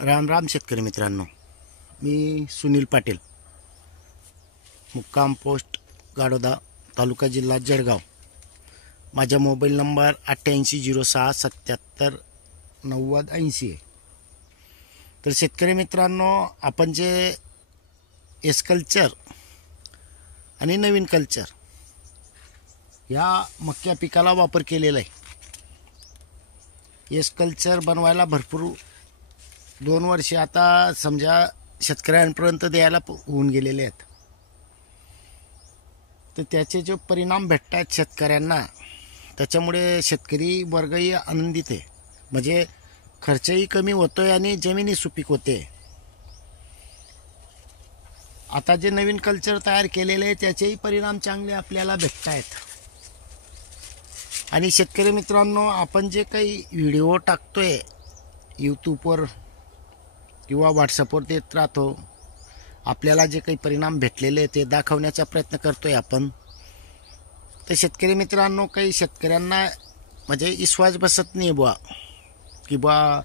राम राम शेतकरी मित्रांनो, मी सुनील पाटील, मुक्काम पोस्ट गाडोदा, तालुका जिल्हा जळगाव। माझा मोबाईल नंबर 8806779080 आहे। तर शेतकरी मित्रांनो, आपण जे एस कल्चर आणि नवीन कल्चर या मक्या पिकाला वापर केलेला आहे। एस कल्चर बनवायला भरपूर 2 वर्षे आता समजा शेतकऱ्यांपर्यंत द्यायला होऊन गेलेले आहेत। तर त्याचे जो परिणाम भेटतात शेतकऱ्यांना, त्याच्यामुळे शेतकरी वर्गही आनंदित आहे। म्हणजे खर्चही कमी होतोय आणि जमिनी सुपीक होते। आता जे नवीन कल्चर तयार केलेले आहे त्याचेही परिणाम चांगले आपल्याला भेटत आहेत। आणि शेतकरी मित्रांनो, आपण जे काही व्हिडिओ टाकतोय यूट्यूबवर किंवा व्हॉट्सअपवर देत राहतो, आपल्याला जे काही परिणाम भेटलेले ते दाखवण्याचा प्रयत्न करतोय आपण। तर शेतकरी मित्रांनो, काही शेतकऱ्यांना म्हणजे विश्वास बसत नाही बुवा की बा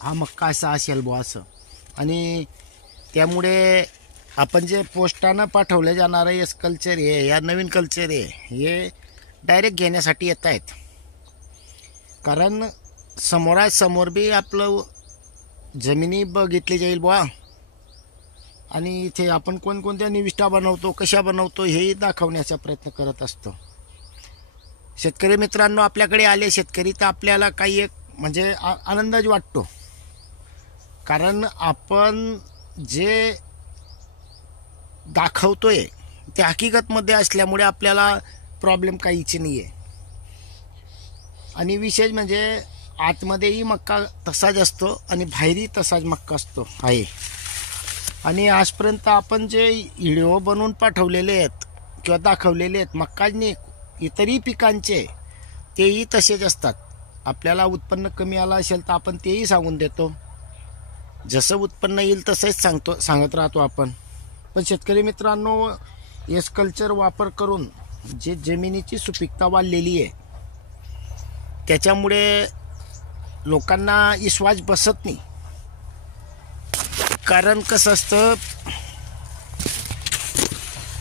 हा मक्का असा असेल बुवा असं। आणि त्यामुळे आपण जे पोस्टानं पाठवले जाणारे एस कल्चर आहे या नवीन कल्चर आहे हे डायरेक्ट घेण्यासाठी येत आहेत। कारण समोरासमोर बी आपलं जमिनी बघितली जाईल बुवा, आणि इथे आपण कोणकोणत्या निविष्ठा बनवतो, कशा बनवतो हेही दाखवण्याचा प्रयत्न करत असतो। शेतकरी मित्रांनो, आपल्याकडे आले शेतकरी तर आपल्याला काही एक म्हणजे आनंदच वाटतो। कारण आपण जे दाखवतोय ते हकीकतमध्ये असल्यामुळे आपल्याला प्रॉब्लेम काहीच नाही आहे। आणि विशेष म्हणजे आतमध्येही मक्का तसाच असतो आणि बाहेरही तसाच मक्का असतो आहे। आणि आजपर्यंत आपण जे व्हिडिओ बनवून पाठवलेले आहेत किंवा दाखवलेले आहेत मक्काने इतरही पिकांचे, तेही तसेच असतात। आपल्याला उत्पन्न कमी आलं असेल तर आपण तेही सांगून देतो, जसं उत्पन्न येईल तसंच सांगत राहतो आपण। पण शेतकरी मित्रांनो, एस कल्चर वापर करून जे जमिनीची सुपीकता वाढलेली आहे त्याच्यामुळे लोकांना विश्वास बसत नाही। कारण कसं असतं,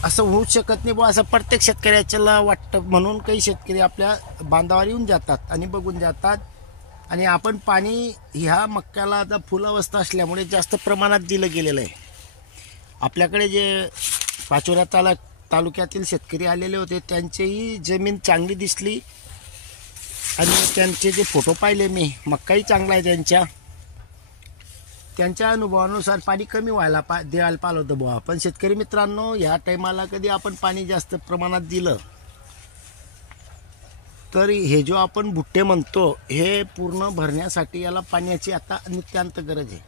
असं होऊच शकत नाही बुवा असं प्रत्येक शेतकऱ्याच्याला वाटतं। म्हणून काही शेतकरी आपल्या बांधावर येऊन जातात आणि बघून जातात। आणि आपण पाणी ह्या मक्याला आता फुलावस्था असल्यामुळे जास्त प्रमाणात दिलं गेलेलं आहे। आपल्याकडे जे पाचोरा तालुक्यातील शेतकरी आलेले होते त्यांचीही जमीन चांगली दिसली आणि त्यांचे जे फोटो पाहिले मी, मक्काही चांगला आहे त्यांच्या अनुभवानुसार पाणी कमी द्यायला पाहिलं होतं बुवा। पण शेतकरी मित्रांनो, ह्या टायमाला कधी आपण पाणी जास्त प्रमाणात दिलं तर हे जो आपण बुट्टे म्हणतो हे पूर्ण भरण्यासाठी याला पाण्याची आता नित्यांत गरज आहे।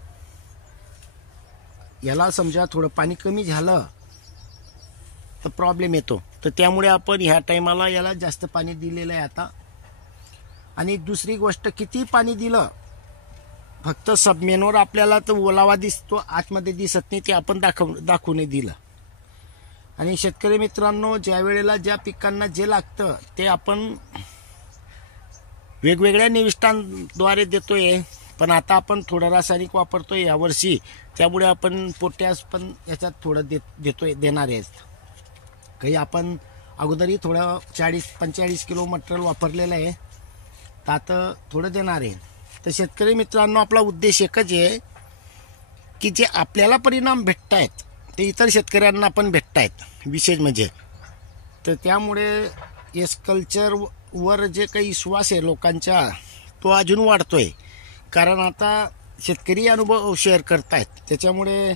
याला समजा थोडं पाणी कमी झालं तर प्रॉब्लेम येतो। तर त्यामुळे आपण ह्या टायमाला याला जास्त पाणी दिलेलं आहे आता। आणि दुसरी गोष्ट, किती पाणी दिलं, फक्त सबमेनवर आपल्याला तर ओलावा दिसतो, आतमध्ये दिसत नाही, ते आपण दाखवून दिलं। आणि शेतकरी मित्रांनो, ज्या वेळेला ज्या पिकांना जे लागतं ते आपण वेगवेगळ्या निविष्ठांद्वारे देतोय। पण आता आपण थोडं रासायनिक वापरतोय यावर्षी, त्यामुळे आपण पोटॅश पण याच्यात थोडं देणार आहे। काही आपण अगोदरही थोडं 40-45 किलो मटेरियल वापरलेलं आहे, तर आता थोडं देणार आहे। तर शेतकरी मित्रांनो, आपला उद्देश एकच आहे की जे आपल्याला परिणाम भेटत आहेत ते इतर शेतकऱ्यांना पण भेटत आहेत विशेष म्हणजे। तर त्यामुळे एस कल्चरवर जे काही विश्वास आहे लोकांचा तो अजून वाढतोय। कारण आता शेतकरी अनुभव शेअर करतायत, त्याच्यामुळे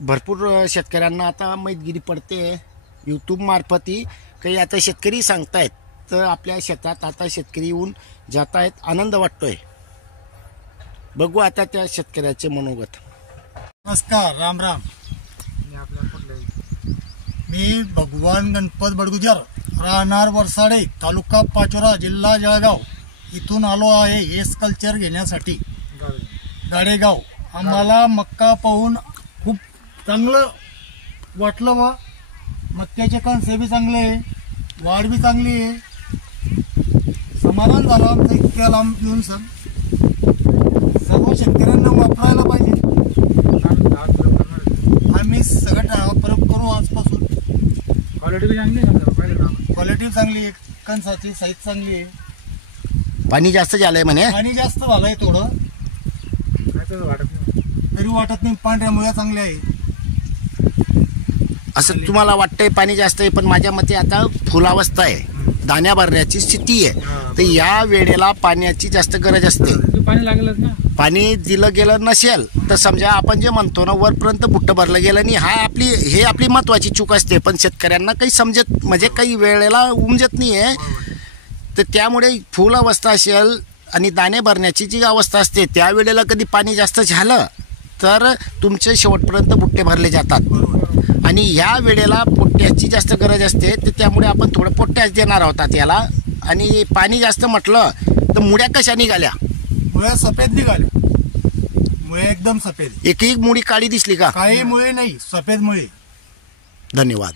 भरपूर शेतकऱ्यांना आता माहितगिरी पडते यूट्यूब मार्फतही। काही आता शेतकरी सांगतायत, तर आपल्या शेतात आता शेतकरी येऊन जात आहेत, आनंद वाटतोय। बघू आता त्या शेतकऱ्याचे मनोगत। नमस्कार, राम राम। मी भगवान गणपत बडगुजर, राहणार वरसाडे, तालुका पाचोरा, जिल्हा जळगाव इथून आलो आहे एस कल्चर घेण्यासाठी गाडेगाव। आम्हाला मक्का पाहून खूप चांगलं वाटलं व मक्याचे कणसे बी चांगले आहे, वाढ बी चांगली आहे, समाधान झालं आमचं इतक्या लांब येऊन सर। सर्व शेतकऱ्यांना वापरायला पाहिजे. आम्ही सगळं परत करू आजपासून. क्वालिटी चांगली आहे का पहिलं? क्वालिटी चांगली आहे, कणसाची साईज चांगली आहे. पाणी जास्त झालंय म्हणे. पाणी जास्त झालंय थोडं, काय तसं वाटत नाही. तरी वाटत नाही. पांढऱ्या मुळ्या चांगल्या आहे. असं तुम्हाला वाटतंय पाणी जास्त आहे, पण माझ्या मते आता फुलावस्था आहे, दाण्या भरण्याची स्थिती आहे. तर या वेळेला पाण्याची जास्त गरज असते. ते पाणी लागलंच ना. पाणी दिलं गेलं नसेल तर समजा आपण जे म्हणतो ना वरपर्यंत बुट्ट भरलं गेलं नाही, हे आपली महत्वाची चूक असते. पण शेतकऱ्यांना काही समजत म्हणजे काही वेळेला उमजत नाही आहे. तर त्यामुळे फुल अवस्था असेल आणि दाणे भरण्याची जी अवस्था असते त्यावेळेला कधी पाणी जास्त झालं तर तुमचे शेवटपर्यंत बुट्टे भरले जातात. आणि ह्या वेळेला पोट्ट्याची जास्त गरज असते. तर त्यामुळे आपण थोडं पोट्ट्याच देणार आहोत याला. आणि पाणी जास्त म्हटलं तर मुळ्या कशा निघाल्या? मुळ्या सफेद निघाल्या. मुळे एकदम सफेद. एक मुळी काळी दिसली का? काही मुळे नाही, सफेद मुळे. धन्यवाद.